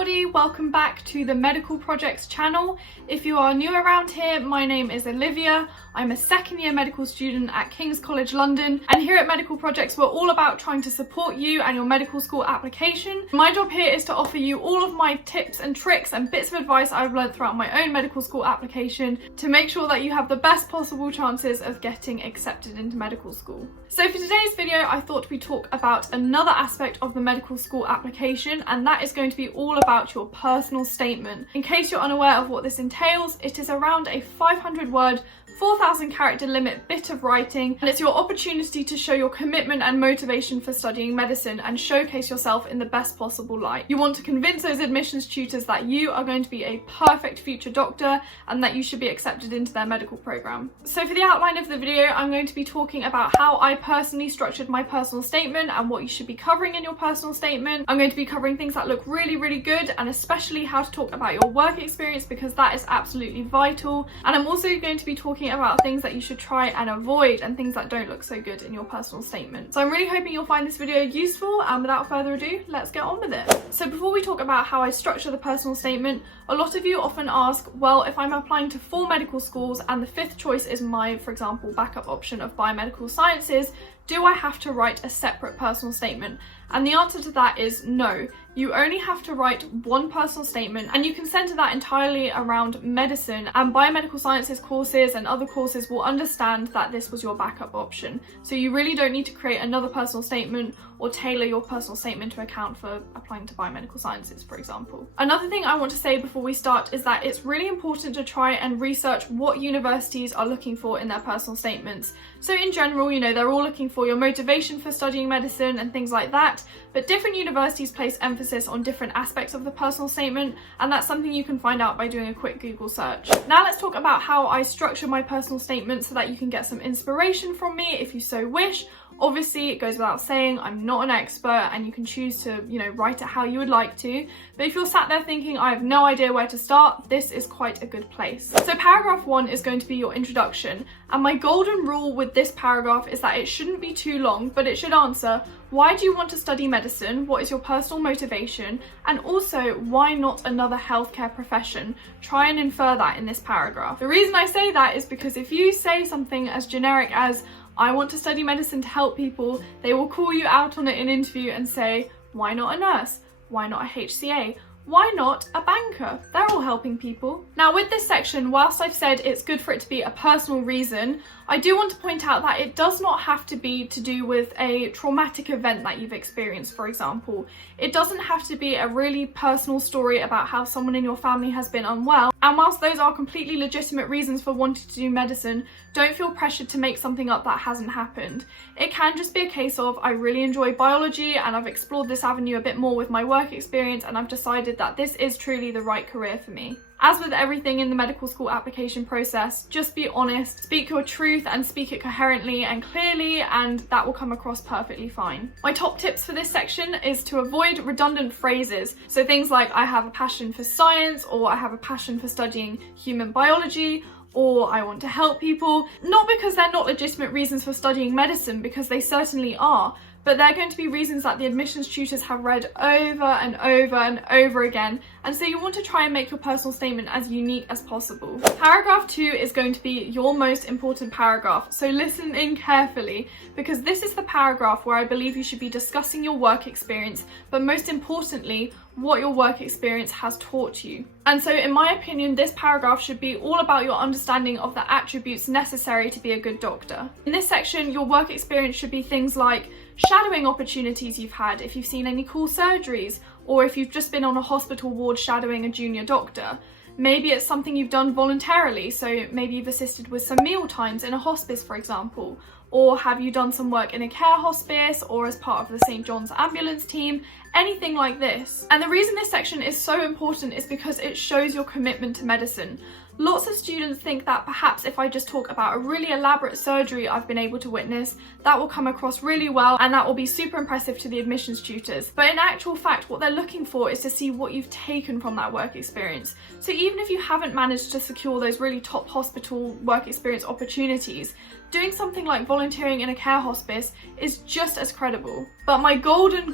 everybody, welcome back to the Medical Projects channel. If you are new around here, my name is Olivia. I'm a second year medical student at King's College London, and here at Medical Projects we're all about trying to support you and your medical school application. My job here is to offer you all of my tips and tricks and bits of advice I've learned throughout my own medical school application to make sure that you have the best possible chances of getting accepted into medical school. So for today's video I thought we'd talk about another aspect of the medical school application, and that is going to be all about your personal statement. In case you're unaware of what this entails, it is around a 500 word 4,000 character limit bit of writing, and it's your opportunity to show your commitment and motivation for studying medicine and showcase yourself in the best possible light. You want to convince those admissions tutors that you are going to be a perfect future doctor and that you should be accepted into their medical program. So for the outline of the video, I'm going to be talking about how I personally structured my personal statement and what you should be covering in your personal statement. I'm going to be covering things that look really good, and especially how to talk about your work experience because that is absolutely vital. And I'm also going to be talking about things that you should try and avoid and things that don't look so good in your personal statement. So I'm really hoping you'll find this video useful, and without further ado, let's get on with it. So before we talk about how I structure the personal statement, a lot of you often ask, well, if I'm applying to 4 medical schools and the 5th choice is my, for example, backup option of biomedical sciences, do I have to write a separate personal statement? And the answer to that is no. You only have to write one personal statement, and you can centre that entirely around medicine, and biomedical sciences courses and other courses will understand that this was your backup option. So you really don't need to create another personal statement or tailor your personal statement to account for applying to biomedical sciences, for example. Another thing I want to say before we start is that it's really important to try and research what universities are looking for in their personal statements. So in general, you know, they're all looking for your motivation for studying medicine and things like that, but different universities place emphasis on different aspects of the personal statement, and that's something you can find out by doing a quick Google search. Now let's talk about how I structure my personal statement so that you can get some inspiration from me if you so wish. Obviously, it goes without saying, I'm not an expert and you can choose to, write it how you would like to. But if you're sat there thinking, I have no idea where to start, this is quite a good place. So paragraph 1 is going to be your introduction. And my golden rule with this paragraph is that it shouldn't be too long, but it should answer, why do you want to study medicine? What is your personal motivation? And also, why not another healthcare profession? Try and infer that in this paragraph. The reason I say that is because if you say something as generic as, I want to study medicine to help people, they will call you out on it in an interview and say, why not a nurse? Why not a HCA? Why not a banker? They're all helping people. Now with this section, whilst I've said it's good for it to be a personal reason, I do want to point out that it does not have to be to do with a traumatic event that you've experienced, for example. It doesn't have to be a really personal story about how someone in your family has been unwell. And whilst those are completely legitimate reasons for wanting to do medicine, don't feel pressured to make something up that hasn't happened. It can just be a case of, I really enjoy biology and I've explored this avenue a bit more with my work experience and I've decided that this is truly the right career for me. As with everything in the medical school application process, just be honest, speak your truth and speak it coherently and clearly, and that will come across perfectly fine. My top tips for this section is to avoid redundant phrases. So things like I have a passion for science, or I have a passion for studying human biology, or I want to help people. Not because they're not legitimate reasons for studying medicine, because they certainly are, but they're going to be reasons that the admissions tutors have read over and over and over again, and so you want to try and make your personal statement as unique as possible. Paragraph 2 is going to be your most important paragraph, so listen in carefully, because this is the paragraph where I believe you should be discussing your work experience, but most importantly, what your work experience has taught you. And so in my opinion, this paragraph should be all about your understanding of the attributes necessary to be a good doctor. In this section, your work experience should be things like shadowing opportunities you've had, if you've seen any cool surgeries, or if you've just been on a hospital ward shadowing a junior doctor. Maybe it's something you've done voluntarily, so maybe you've assisted with some meal times in a hospice, for example. Or have you done some work in a care hospice or as part of the St. John's ambulance team? Anything like this. And the reason this section is so important is because it shows your commitment to medicine. Lots of students think that perhaps if I just talk about a really elaborate surgery I've been able to witness, that will come across really well and that will be super impressive to the admissions tutors. But in actual fact, what they're looking for is to see what you've taken from that work experience. So even if you haven't managed to secure those really top hospital work experience opportunities, doing something like volunteering in a care hospice is just as credible. But my golden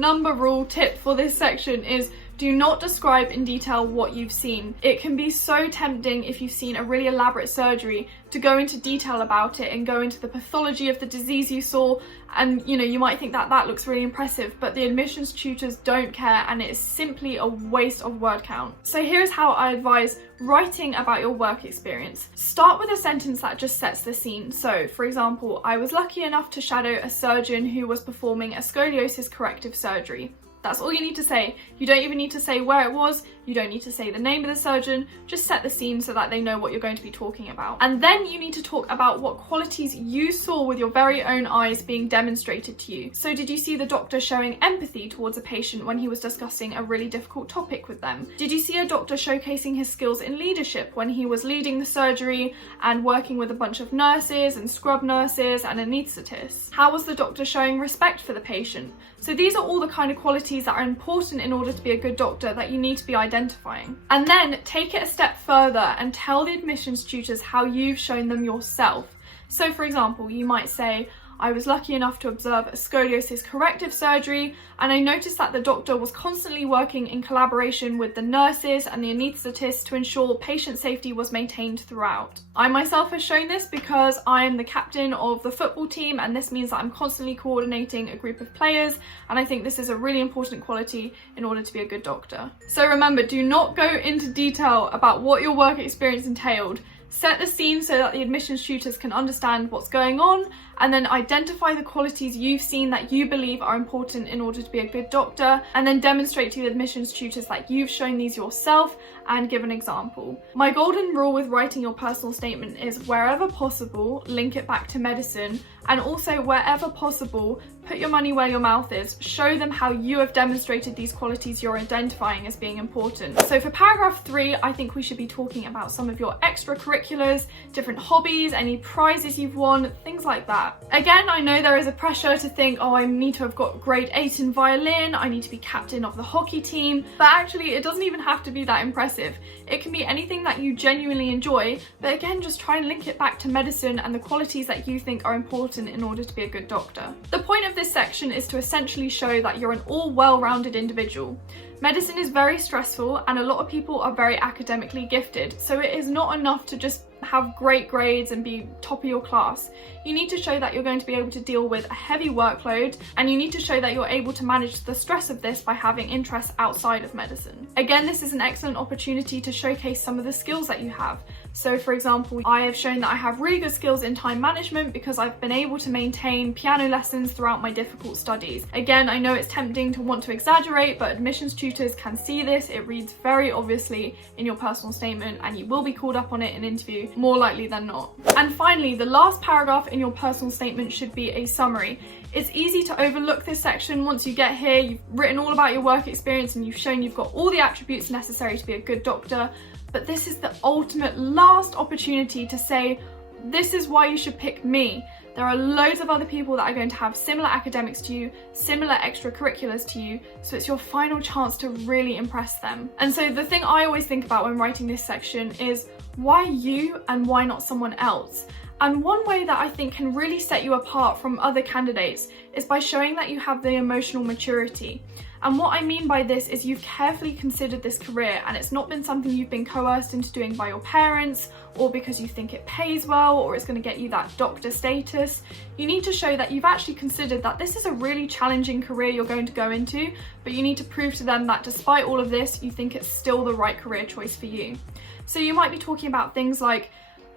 number rule tip for this section is Do not describe in detail what you've seen. It can be so tempting if you've seen a really elaborate surgery to go into detail about it and go into the pathology of the disease you saw, and you might think that that looks really impressive, but the admissions tutors don't care and it is simply a waste of word count. So here's how I advise writing about your work experience. Start with a sentence that just sets the scene. So for example, I was lucky enough to shadow a surgeon who was performing a scoliosis corrective surgery. That's all you need to say. You don't even need to say where it was, you don't need to say the name of the surgeon, just set the scene so that they know what you're going to be talking about. And then you need to talk about what qualities you saw with your very own eyes being demonstrated to you. So did you see the doctor showing empathy towards a patient when he was discussing a really difficult topic with them? Did you see a doctor showcasing his skills in leadership when he was leading the surgery and working with a bunch of nurses and scrub nurses and anaesthetists? How was the doctor showing respect for the patient? So these are all the kind of qualities that are important in order to be a good doctor that you need to be identifying. And then take it a step further and tell the admissions tutors how you've shown them yourself. So for example, you might say, I was lucky enough to observe a scoliosis corrective surgery, and I noticed that the doctor was constantly working in collaboration with the nurses and the anaesthetists to ensure patient safety was maintained throughout. I myself have shown this because I am the captain of the football team, and this means that I'm constantly coordinating a group of players, and I think this is a really important quality in order to be a good doctor. So remember, do not go into detail about what your work experience entailed. Set the scene so that the admissions tutors can understand what's going on, and then identify the qualities you've seen that you believe are important in order to be a good doctor, and then demonstrate to the admissions tutors that you've shown these yourself and give an example. My golden rule with writing your personal statement is wherever possible, link it back to medicine, and also wherever possible, put your money where your mouth is. Show them how you have demonstrated these qualities you're identifying as being important. So for paragraph 3, I think we should be talking about some of your extracurriculars, different hobbies, any prizes you've won, things like that. Again, I know there is a pressure to think, oh, I need to have got grade 8 in violin, I need to be captain of the hockey team, but actually it doesn't even have to be that impressive. It can be anything that you genuinely enjoy, but again, just try and link it back to medicine and the qualities that you think are important in order to be a good doctor. The point of this section is to essentially show that you're an all well-rounded individual. Medicine is very stressful and a lot of people are very academically gifted, so it is not enough to just have great grades and be top of your class. You need to show that you're going to be able to deal with a heavy workload, and you need to show that you're able to manage the stress of this by having interests outside of medicine. Again, this is an excellent opportunity to showcase some of the skills that you have. So for example, I have shown that I have really good skills in time management because I've been able to maintain piano lessons throughout my difficult studies. Again, I know it's tempting to want to exaggerate, but admissions tutors can see this. It reads very obviously in your personal statement, and you will be called up on it in interview, more likely than not. And finally, the last paragraph in your personal statement should be a summary. It's easy to overlook this section once you get here. You've written all about your work experience and you've shown you've got all the attributes necessary to be a good doctor, but this is the ultimate last opportunity to say, this is why you should pick me. There are loads of other people that are going to have similar academics to you, similar extracurriculars to you, so it's your final chance to really impress them. And so the thing I always think about when writing this section is, why you and why not someone else? And one way that I think can really set you apart from other candidates is by showing that you have the emotional maturity. And what I mean by this is you've carefully considered this career and it's not been something you've been coerced into doing by your parents or because you think it pays well or it's going to get you that doctor status. You need to show that you've actually considered that this is a really challenging career you're going to go into, but you need to prove to them that despite all of this, you think it's still the right career choice for you. So you might be talking about things like,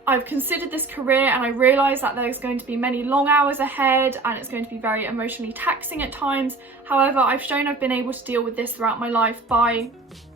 I've considered this career and I realise that there's going to be many long hours ahead and it's going to be very emotionally taxing at times. However, I've shown I've been able to deal with this throughout my life by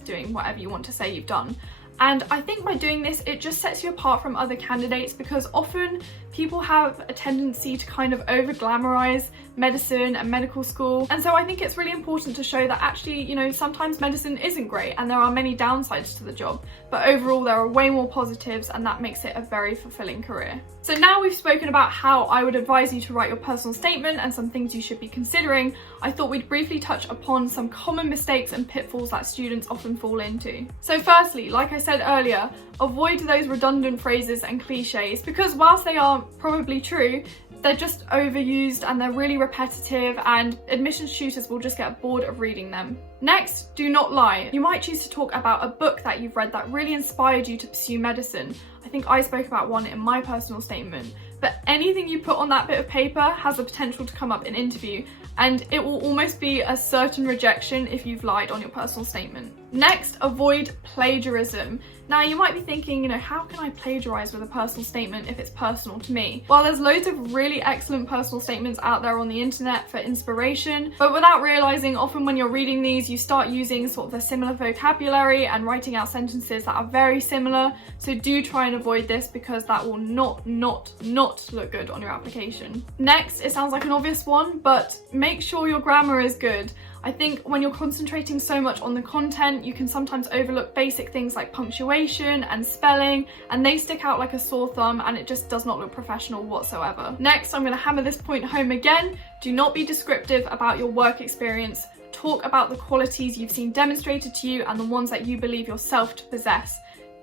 doing whatever you want to say you've done. And I think by doing this, it just sets you apart from other candidates because often people have a tendency to kind of over-glamorize medicine and medical school. And so I think it's really important to show that actually, you know, sometimes medicine isn't great and there are many downsides to the job, but overall there are way more positives and that makes it a very fulfilling career. So now we've spoken about how I would advise you to write your personal statement and some things you should be considering, I thought we'd briefly touch upon some common mistakes and pitfalls that students often fall into. So firstly, like I said earlier, avoid those redundant phrases and cliches because whilst they are probably true, They're just overused and they're really repetitive, and admissions tutors will just get bored of reading them. Next, do not lie. You might choose to talk about a book that you've read that really inspired you to pursue medicine. I think I spoke about one in my personal statement. But anything you put on that bit of paper has the potential to come up in interview, and it will almost be a certain rejection if you've lied on your personal statement. Next, avoid plagiarism. Now you might be thinking, how can I plagiarize with a personal statement if it's personal to me? Well, there's loads of really excellent personal statements out there on the internet for inspiration, but without realizing, often when you're reading these, you start using sort of a similar vocabulary and writing out sentences that are very similar. So do try and avoid this, because that will not look good on your application. Next, it sounds like an obvious one, but make sure your grammar is good. I think when you're concentrating so much on the content, you can sometimes overlook basic things like punctuation and spelling, and they stick out like a sore thumb, and it just does not look professional whatsoever. Next, I'm going to hammer this point home again. Do not be descriptive about your work experience. Talk about the qualities you've seen demonstrated to you and the ones that you believe yourself to possess.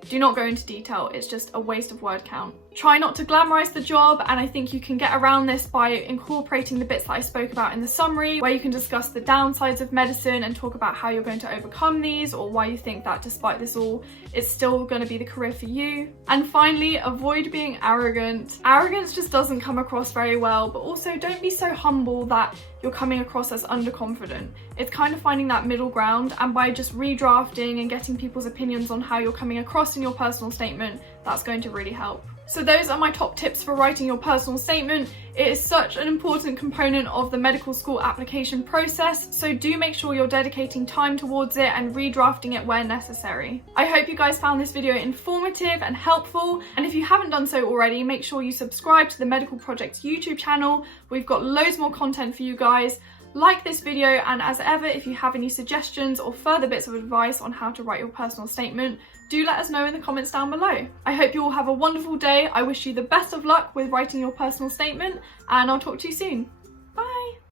Do not go into detail, it's just a waste of word count. Try not to glamorize the job, and I think you can get around this by incorporating the bits that I spoke about in the summary, where you can discuss the downsides of medicine and talk about how you're going to overcome these, or why you think that despite this all, it's still going to be the career for you. And finally, avoid being arrogant. Arrogance just doesn't come across very well, but also don't be so humble that you're coming across as underconfident. It's kind of finding that middle ground, and by just redrafting and getting people's opinions on how you're coming across in your personal statement, that's going to really help. So those are my top tips for writing your personal statement. It is such an important component of the medical school application process, so do make sure you're dedicating time towards it and redrafting it where necessary. I hope you guys found this video informative and helpful, and if you haven't done so already, make sure you subscribe to the Medical Projects YouTube channel. We've got loads more content for you guys. Like this video, and as ever, if you have any suggestions or further bits of advice on how to write your personal statement, do let us know in the comments down below. I hope you all have a wonderful day. I wish you the best of luck with writing your personal statement, and I'll talk to you soon.